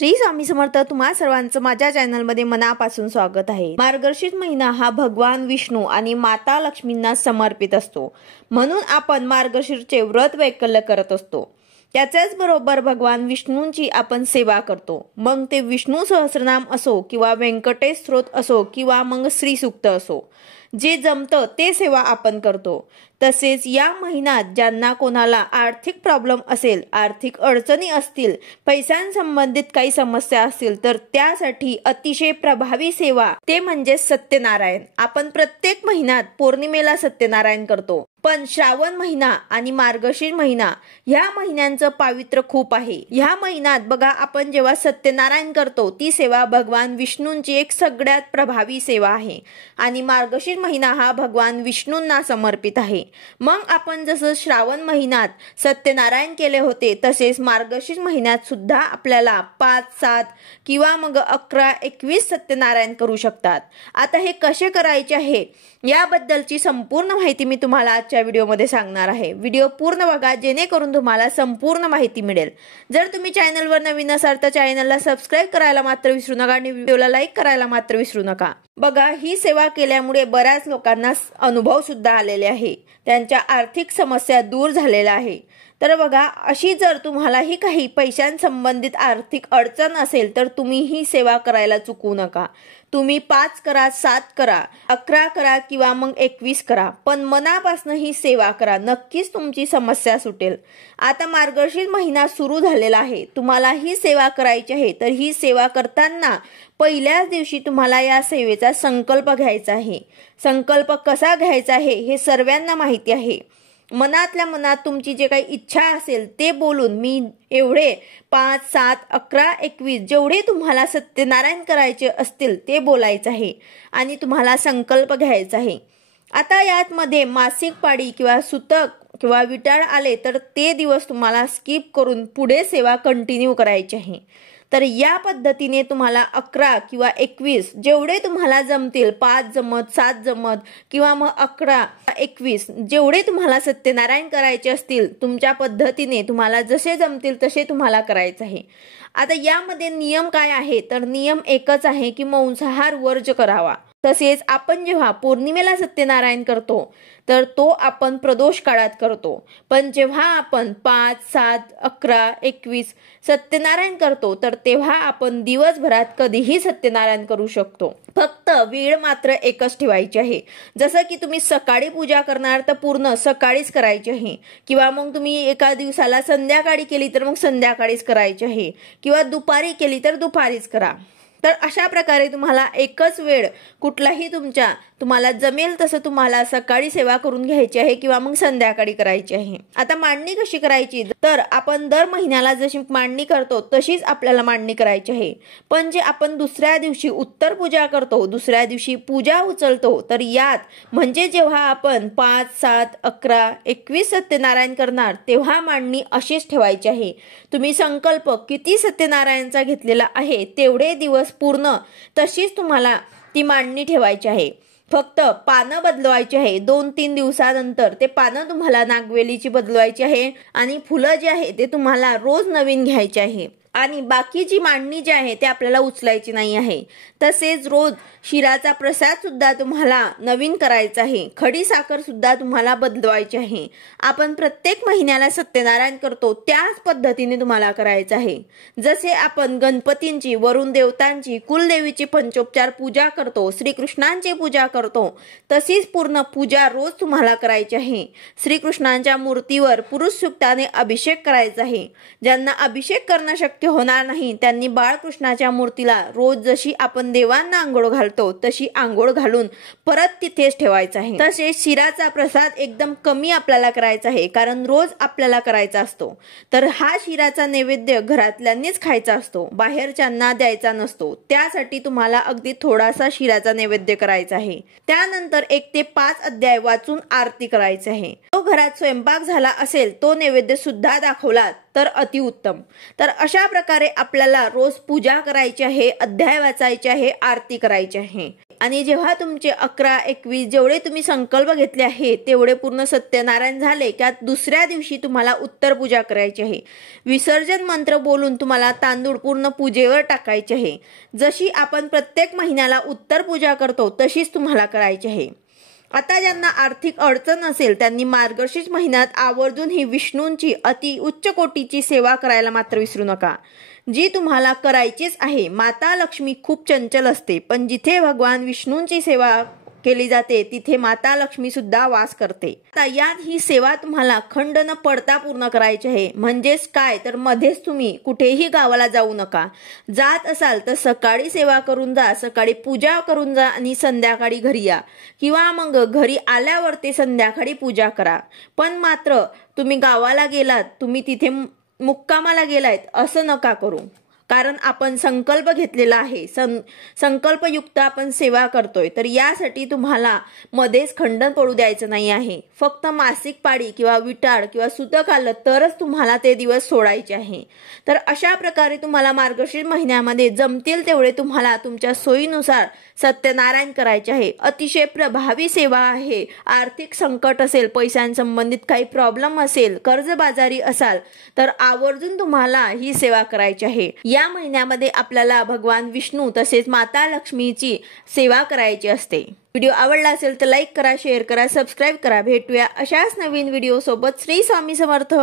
श्री स्वामी समर्थ तुम्हा सर्वांचं माझ्या चॅनलमध्ये मनापासून स्वागत आहे। मार्गशीर्ष महिना हा भगवान विष्णू आणि माता लक्ष्मींना समर्पित असतो, म्हणून आपण मार्गशीर्षचे व्रत वैकल्य करत असतो। त्याच्याच बरोबर भगवान विष्णूंची आपण सेवा करतो, मग ते विष्णू सहस्रनाम असो किंवा व्यंकटेश स्तोत्र असो किंवा मग श्री सूक्त असो, जे जमतं ते सेवा आपण करतो। तसेच या महिन्यात ज्यांना कोणाला आर्थिक प्रॉब्लेम असेल, आर्थिक अडचणी असतील, पैशांसंबंधित काही समस्या असतील, तर त्यासाठी अतिशय प्रभावी सेवा ते म्हणजे सत्यनारायण। आपण प्रत्येक महिन्यात पौर्णिमेला सत्यनारायण करतो, पण श्रावण महिना आणि मार्गशीर्ष महिना ह्या महिन्यांचं पावित्र्य खूप आहे। ह्या महिन्यात बघा, आपण जेव्हा सत्यनारायण करतो ती सेवा भगवान विष्णूंची एक सगळ्यात प्रभावी सेवा आहे आणि मार्गशीर्ष महिना हा भगवान विष्णूंना समर्पित आहे। मग आपण जसं श्रावण महिन्यात सत्यनारायण केले होते, तसेच मार्गशीर्ष महिन्यात सुद्धा आपल्याला 5, 7 किंवा मग 11, 21 सत्यनारायण करू शकतात। आता हे कसे करायचे आहे याबद्दलची संपूर्ण माहिती मी तुम्हाला आजच्या व्हिडिओमध्ये सांगणार आहे। व्हिडिओ पूर्ण बघा, जेणेकरून तुम्हाला संपूर्ण माहिती मिळेल। जर तुम्ही चॅनलवर नवीन असाल तर चॅनलला सबस्क्राइब करायला मात्र विसरू नका आणि व्हिडिओला लाईक करायला मात्र विसरू नका। बघा, ही सेवा केल्यामुळे बऱ्याच लोकांना अनुभव सुद्धा आलेले आहे, त्यांच्या आर्थिक समस्या दूर झालेल्या आहे। तर बघा, अशी जर तुम्हालाही काही पैशांसंबंधित आर्थिक अडचण असेल तर तुम्ही ही सेवा करायला चुकू नका। तुम्ही 5 करा, 7 करा, 11 करा किंवा मग 21 करा, पण मनापासून ही सेवा करा, नक्कीच तुमची समस्या सुटेल। आता मार्गशीर्ष महिना सुरू झालेला आहे, तुम्हाला ही सेवा करायची आहे, तर ही सेवा करताना पहिल्याच दिवशी तुम्हाला या सेवेचा संकल्प घ्यायचा आहे। संकल्प कसा घ्यायचा आहे हे सर्वांना माहिती आहे। मनातल्या मनात तुमची जे काही इच्छा असेल ते बोलून मी एवढे 5, 7, 11, 21 जेवढे तुम्हाला सत्यनारायण करायचे असतील ते बोलायचं आहे आणि तुम्हाला संकल्प घ्यायचा आहे। आता यामध्ये मासिक पाळी किंवा सुतक किंवा विटाळ आले तर ते दिवस तुम्हाला स्किप करून पुढे सेवा कंटिन्यू करायची आहे। तर या पद्धतीने तुम्हाला 11 किंवा 21 जेवढे तुम्हाला जमतील, 5 जमत, 7 जमत किंवा मग 11, 21 जेवढे तुम्हाला सत्यनारायण करायचे असतील, तुमच्या पद्धतीने तुम्हाला जसे जमतील तसे तुम्हाला करायचं आहे। आता यामध्ये नियम काय आहे, तर नियम एकच आहे की मांसाहार वर्ज करावा। तसेच आपण जेव्हा पौर्णिमेला सत्यनारायण करतो तर तो आपण प्रदोष काळात करतो, पण जेव्हा आपण 5, 7, 11, 21 सत्यनारायण करतो तर तेव्हा आपण दिवसभरात कधीही सत्यनारायण करू शकतो। फक्त वेळ मात्र एकच ठेवायची आहे। जसं की तुम्ही सकाळी पूजा करणार तर पूर्ण सकाळीच करायची आहे, किंवा मग तुम्ही एका दिवसाला संध्याकाळी केली तर मग संध्याकाळीच करायची आहे, किंवा दुपारी केली तर दुपारीच करा। तर अशा प्रकारे तुम्हाला एकच वेळ कुठलाही तुम्हाला जमेल तसं तुम्हाला सकाळी सेवा करून घ्यायची आहे किंवा मग संध्याकाळी करायची आहे। आता मांडणी कशी करायची, तर आपण दर महिन्याला जशी मांडणी करतो तशीच आपल्याला मांडणी करायची आहे, पण जे आपण दुसऱ्या दिवशी उत्तर पूजा करतो, दुसऱ्या दिवशी पूजा उचलतो, तर यात म्हणजे जेव्हा आपण 5, 7, 11, 21 सत्यनारायण करणार तेव्हा मांडणी अशीच ठेवायची आहे। तुम्ही संकल्प किती सत्यनारायणचा घेतलेला आहे तेवढे दिवस पूर्ण तशीच तुम्हाला ती मांडणी ठेवायची आहे। फक्त पानं बदलवायची आहे, 2-3 दिवसानंतर ते पानं तुम्हाला नागवेलीची बदलवायची आहे आणि फुलं जे आहे ते तुम्हाला रोज नवीन घ्यायचे आहे आणि बाकी जी मांडणी जी आहे ते आपल्याला उचलायची नाही आहे। तसेच रोज शिराचा प्रसाद सुद्धा तुम्हाला नवीन करायचा आहे, खडी साखर सुद्धा तुम्हाला बदलवायची आहे। आपण प्रत्येक महिन्याला सत्यनारायण करतो त्याच पद्धतीने तुम्हाला करायचं आहे। जसे आपण गणपतींची, वरुण देवतांची, कुलदेवीची पंचोपचार पूजा करतो, श्रीकृष्णांची पूजा करतो, तशीच पूर्ण पूजा रोज तुम्हाला करायची आहे। श्रीकृष्णांच्या मूर्तीवर पुरुष सूक्ताने अभिषेक करायचा आहे। ज्यांना अभिषेक करणं शक्य होणार नाही त्यांनी बाळकृष्णाच्या मूर्तीला रोज जशी आपण देवांना आंघोळ घालतो तशी आंघोळ घालून परत तिथेच ठेवायचं आहे। तसेच शिराचा प्रसाद एकदम कमी आपल्याला करायचा आहे, कारण रोज आपल्याला करायचा असतो। तर हा शिराचा नैवेद्य घरातल्यांनीच खायचा असतो, बाहेरच्यांना द्यायचा नसतो। त्यासाठी तुम्हाला अगदी थोडासा शिराचा नैवेद्य करायचा आहे। त्यानंतर 1 ते 5 अध्याय वाचून आरती करायची आहे। तो घरात स्वयंपाक झाला असेल तो नैवेद्य सुद्धा दाखवला तर अतिउत्तम। तर अशा प्रकारे आपल्याला रोज पूजा करायची आहे, अध्याय वाचायचे आहे, आरती करायची आहे। आणि जेव्हा तुमचे 11, 21 जेवढे तुम्ही संकल्प घेतले आहे तेवढे पूर्ण सत्यनारायण झाले की दुसऱ्या दिवशी तुम्हाला उत्तर पूजा करायची आहे. विसर्जन मंत्र बोलून तुम्हाला तांदूळ पूर्ण पूजेवर टाकायचे आहे. जशी आपण प्रत्येक महिन्याला उत्तर पूजा करतो तशीच तुम्हाला करायची आहे. आता ज्यांना आर्थिक अडचण असेल त्यांनी मार्गशीर्ष महिन्यात आवर्जून ही विष्णूंची अति उच्च कोटीची सेवा करायला मात्र विसरू नका, जी तुम्हाला करायचीच आहे. माता लक्ष्मी खूप चंचल असते, पण जिथे भगवान विष्णूंची सेवा केली जाते तिथे माता लक्ष्मी सुद्धा वास करते. आता यात ही सेवा तुम्हाला खंड न पडता पूर्ण करायची आहे. म्हणजेच काय तर मध्येच तुम्ही कुठेही गावाला जाऊ नका. जात असाल तर सकाळी सेवा करून जा, सकाळी पूजा करून जा आणि संध्याकाळी घरी या, किंवा मग घरी आल्यावर ते संध्याकाळी पूजा करा. पण मात्र तुम्ही गावाला गेलात, तुम्ही तिथे मुक्कामाला गेलायत असं नका करू. कारण आपण संकल्प घेतलेला आहे, संकल्पयुक्त आपण सेवा करतोय, तर यासाठी तुम्हाला मध्येच खंडन पडू द्यायचं नाही आहे. फक्त मासिक पाळी किंवा विटाळ किंवा सुतक आलं तरच तुम्हाला ते दिवस सोडायचे आहे. तर अशा प्रकारे तुम्हाला मार्गशीर्ष महिन्यामध्ये जमतील तेवढे तुम्हाला तुमच्या सोयीनुसार सत्यनारायण करायचे आहे. अतिशय प्रभावी सेवा आहे. आर्थिक संकट असेल, पैशांसंबंधित काही प्रॉब्लेम असेल, कर्जबाजारी असाल तर आवर्जून तुम्हाला ही सेवा करायची आहे. या महिन्यामध्ये आपल्याला भगवान विष्णू तसेच माता लक्ष्मीची सेवा करायची असते. व्हिडिओ आवडला असेल तर लाईक करा, शेअर करा, सबस्क्राईब करा. भेटूया अशाच नवीन व्हिडिओ सोबत. श्री स्वामी समर्थ.